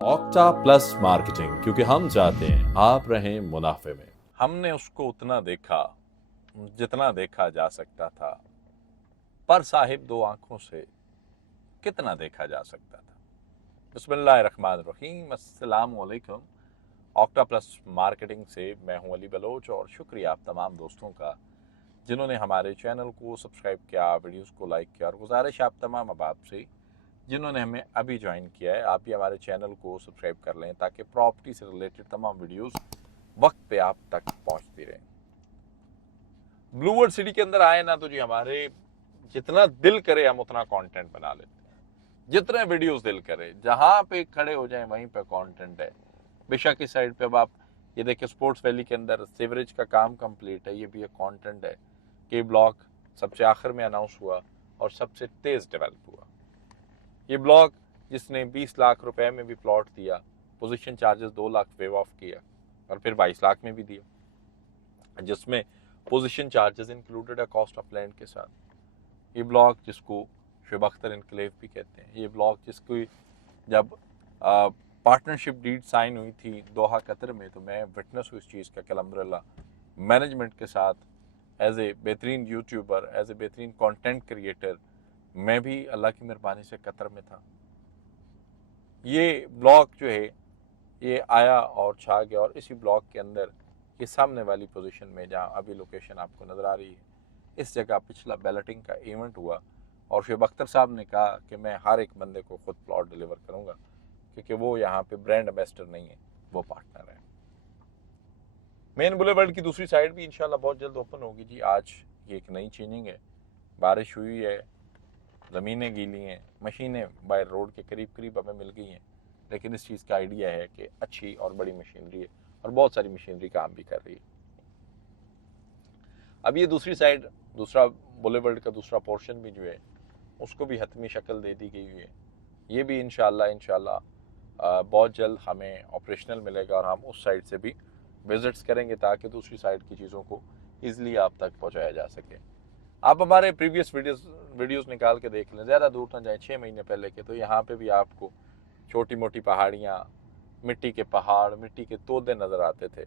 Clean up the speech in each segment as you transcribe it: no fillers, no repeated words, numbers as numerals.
Octa plus marketing, क्योंकि हम चाहते हैं आप रहें मुनाफे में। हमने उसको उतना देखा जितना देखा जा सकता था, पर साहिब दो आंखों से कितना देखा जा सकता था। बिस्मिल्लाहिर्रहमानिर्रहीम, अस्सलाम वालेकुम। ऑक्टा प्लस मार्केटिंग से मैं हूं अली बलोच, और शुक्रिया आप तमाम दोस्तों का जिन्होंने हमारे चैनल को सब्सक्राइब किया, वीडियोस को लाइक किया, और गुजारिश आप तमाम अहबाब से जिन्होंने हमें अभी ज्वाइन किया है, आप भी हमारे चैनल को सब्सक्राइब कर लें ताकि प्रॉपर्टी से रिलेटेड तमाम वीडियोस वक्त पे आप तक पहुंचती रहें। ब्लू वर्ल्ड सिटी के अंदर आए ना तो जी हमारे जितना दिल करे हम उतना कंटेंट बना लेते हैं, जितने वीडियोस दिल करे, जहां पे खड़े हो जाएं वहीं पे कंटेंट है। बेशक इस साइड पे अब आप ये देखिए, स्पोर्ट्स वैली के अंदर सीवरेज का काम कंप्लीट है, ये भी एक कंटेंट है। के ब्लॉक सबसे आखिर में अनाउंस हुआ और सबसे तेज डेवलप हुआ। ये ब्लॉक जिसने 20 लाख रुपए में भी प्लॉट दिया, position charges 2 lakh wave of किया और फिर 22 लाख में भी दिया, जिसमें पोजीशन चार्जेस इंक्लूडेड है कॉस्ट ऑफ लैंड के साथ। ये ब्लॉक जिसको शुएब अख्तर इनक्लेव भी कहते हैं, ये ब्लॉक जिसको जब पार्टनरशिप डीड साइन हुई थी दोहा कतर में, तो मैं विटनेस हूँ इस चीज़ का कि अल्हम्दुलिल्लाह मैनेजमेंट के साथ एज ए बेहतरीन यूट्यूबर, एज ए बेहतरीन कंटेंट क्रिएटर, मैं भी अल्लाह की मेहरबानी से कतर में था। ये ब्लॉक जो है ये आया और छा गया, और इसी ब्लॉक के अंदर ये सामने वाली पोजीशन में जहाँ अभी लोकेशन आपको नज़र आ रही है, इस जगह पिछला बैलेटिंग का इवेंट हुआ और शुएब अख्तर साहब ने कहा कि मैं हर एक बंदे को खुद प्लॉट डिलीवर करूँगा, क्योंकि वो यहाँ पे ब्रांड एम्बेसडर नहीं है, वो पार्टनर है। मेन बुलेवर्ड की दूसरी साइड भी इंशाल्लाह बहुत जल्द ओपन होगी जी। आज ये एक नई चेंजिंग है, बारिश हुई है, ज़मीनें गीली हैं, मशीनें बाय रोड के करीब करीब हमें मिल गई हैं, लेकिन इस चीज़ का आइडिया है कि अच्छी और बड़ी मशीनरी है और बहुत सारी मशीनरी काम भी कर रही है। अब ये दूसरी साइड, दूसरा बुलेवर्ड का दूसरा पोर्शन भी जो है उसको भी हतमी शक्ल दे दी गई है। ये भी इंशाल्लाह बहुत जल्द हमें ऑपरेशनल मिलेगा और हम उस साइड से भी विजिट्स करेंगे ताकि दूसरी साइड की चीज़ों को ईजिली आप तक पहुँचाया जा सके। आप हमारे प्रीवियस वीडियोस निकाल के देख लें, ज़्यादा दूर ना जाए, 6 महीने पहले के, तो यहाँ पे भी आपको छोटी मोटी पहाड़ियाँ, मिट्टी के पहाड़, मिट्टी के तोदे नज़र आते थे।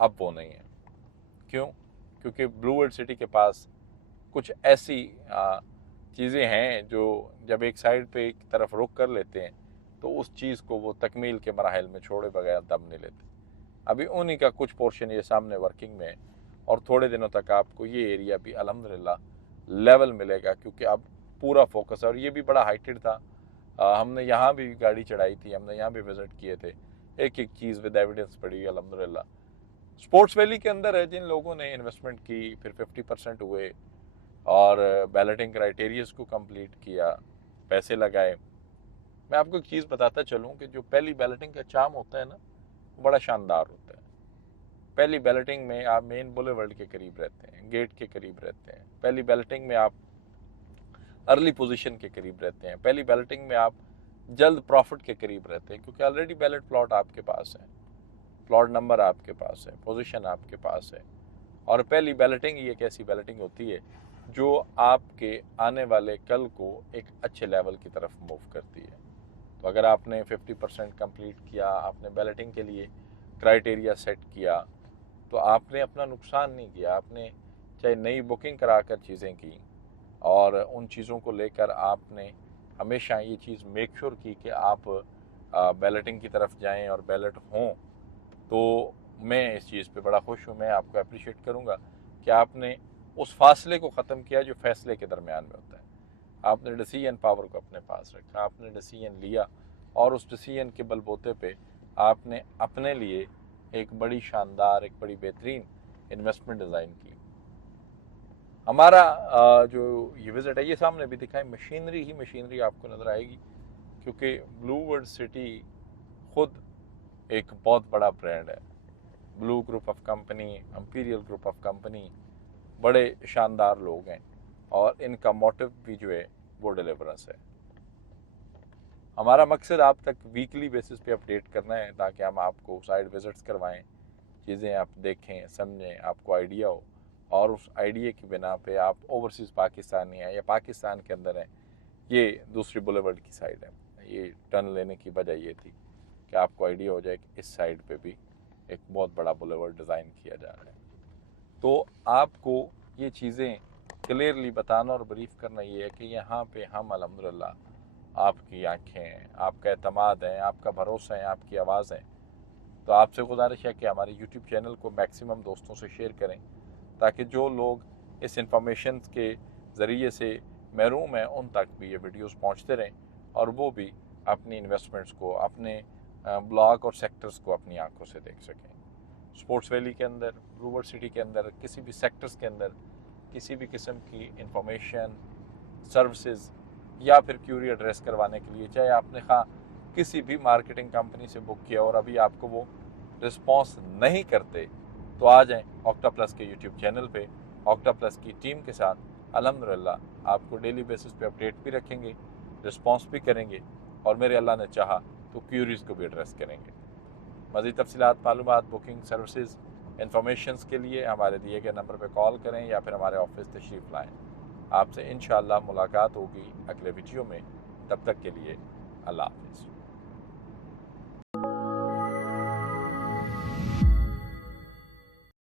अब वो नहीं है। क्यों? क्योंकि ब्लू वर्ल्ड सिटी के पास कुछ ऐसी चीज़ें हैं जो जब एक साइड पे एक तरफ रुक कर लेते हैं तो उस चीज़ को वो तकमील के मराहल में छोड़े बगैर दम नहीं लेते। अभी उन्हीं का कुछ पोर्शन ये सामने वर्किंग में है और थोड़े दिनों तक आपको ये एरिया भी अल्हम्दुलिल्लाह लेवल मिलेगा, क्योंकि अब पूरा फोकस है। और ये भी बड़ा हाइटेड था, हमने यहाँ भी गाड़ी चढ़ाई थी, हमने यहाँ भी विजिट किए थे, एक एक चीज़ विद एविडेंस पड़ी हुई अल्हम्दुलिल्लाह। स्पोर्ट्स वैली के अंदर है, जिन लोगों ने इन्वेस्टमेंट की, फिर 50% हुए और बैलेटिंग क्राइटेरियस को कंप्लीट किया, पैसे लगाए। मैं आपको एक चीज़ बताता चलूँ कि जो पहली बैलेटिंग का चार्म होता है ना, वो बड़ा शानदार होता है। पहली बैलेटिंग में आप मेन बुलेवर्ड के करीब रहते हैं, गेट के करीब रहते हैं। पहली बैलेटिंग में आप अर्ली पोजीशन के करीब रहते हैं। पहली बैलेटिंग में आप जल्द प्रॉफिट के करीब रहते हैं, क्योंकि ऑलरेडी बैलेट प्लॉट आपके पास है, प्लॉट नंबर आपके पास है, पोजीशन आपके पास है। और पहली बैलेटिंग ये एक ऐसी बैलेटिंग होती है जो आपके आने वाले कल को एक अच्छे लेवल की तरफ मूव करती है। तो अगर आपने 50% कंप्लीट किया, आपने बैलेटिंग के लिए क्राइटेरिया सेट किया, तो आपने अपना नुकसान नहीं किया। आपने चाहे नई बुकिंग करा कर चीज़ें की और उन चीज़ों को लेकर आपने हमेशा ये चीज़ मेक श्योर की कि आप बैलेटिंग की तरफ जाएं और बैलेट हों, तो मैं इस चीज़ पे बड़ा खुश हूँ। मैं आपको अप्रिशिएट करूँगा कि आपने उस फासले को ख़त्म किया जो फैसले के दरमियान में होता है। आपने डिसीजन पावर को अपने पास रखा, आपने डिसीजन लिया और उस डिसीजन के बलबूते पे आपने अपने लिए एक बड़ी शानदार, एक बड़ी बेहतरीन इन्वेस्टमेंट डिज़ाइन की। हमारा जो ये विज़िट है, ये सामने भी दिखाएं, मशीनरी ही मशीनरी आपको नज़र आएगी, क्योंकि ब्लू वर्ल्ड सिटी खुद एक बहुत बड़ा ब्रांड है। Blue group of company, imperial group of company, बड़े शानदार लोग हैं और इनका मोटिव भी जो है वो डिलीवरेंस है। हमारा मकसद आप तक वीकली बेसिस पे अपडेट करना है ताकि हम आपको साइड विजिट्स करवाएं, चीज़ें आप देखें, समझें, आपको आइडिया हो, और उस आइडिया की बिना पे आप ओवरसीज़ पाकिस्तानी हैं या पाकिस्तान के अंदर हैं। ये दूसरी बुलेवर्ड की साइड है, ये टर्न लेने की वजह ये थी। कि आपको आइडिया हो जाए कि इस साइड पे भी एक बहुत बड़ा बुलेवर्ड डिज़ाइन किया जा रहा है। तो आपको ये चीज़ें क्लियरली बताना और ब्रीफ करना ये है कि यहाँ पे हम अल्हम्दुलिल्लाह आपकी आँखें हैं, आपका एतमाद है, आपका भरोसा है, आपकी आवाज़ है। तो आपसे गुजारिश है कि हमारे यूट्यूब चैनल को मैक्सिमम दोस्तों से शेयर करें, ताकि जो लोग इस इंफॉर्मेशन के ज़रिए से महरूम हैं उन तक भी ये वीडियोस पहुंचते रहें और वो भी अपनी इन्वेस्टमेंट्स को, अपने ब्लॉक और सेक्टर्स को अपनी आंखों से देख सकें। स्पोर्ट्स वैली के अंदर, रूरल सिटी के अंदर, किसी भी सेक्टर्स के अंदर किसी भी किस्म की इंफॉर्मेशन, सर्विसेज या फिर क्यूरी एड्रेस करवाने के लिए, चाहे आपने किसी भी मार्केटिंग कंपनी से बुक किया और अभी आपको वो रिस्पॉन्स नहीं करते, तो आ जाएं ऑक्टा प्लस के यूट्यूब चैनल पे। ऑक्टा प्लस की टीम के साथ अल्हम्दुलिल्लाह आपको डेली बेसिस पे अपडेट भी रखेंगे, रिस्पॉन्स भी करेंगे और मेरे अल्लाह ने चाहा तो क्यूरीज़ को भी एड्रेस करेंगे। मज़ीद तफसीलात, मालूमात, बुकिंग, सर्विसेज, इन्फॉर्मेशंस के लिए हमारे दिए गए नंबर पर कॉल करें या फिर हमारे ऑफिस तशरीफ़ लाएँ। आपसे इंशाअल्लाह मुलाकात होगी अगले वीडियो में। तब तक के लिए अल्लाह हाफ़िज़।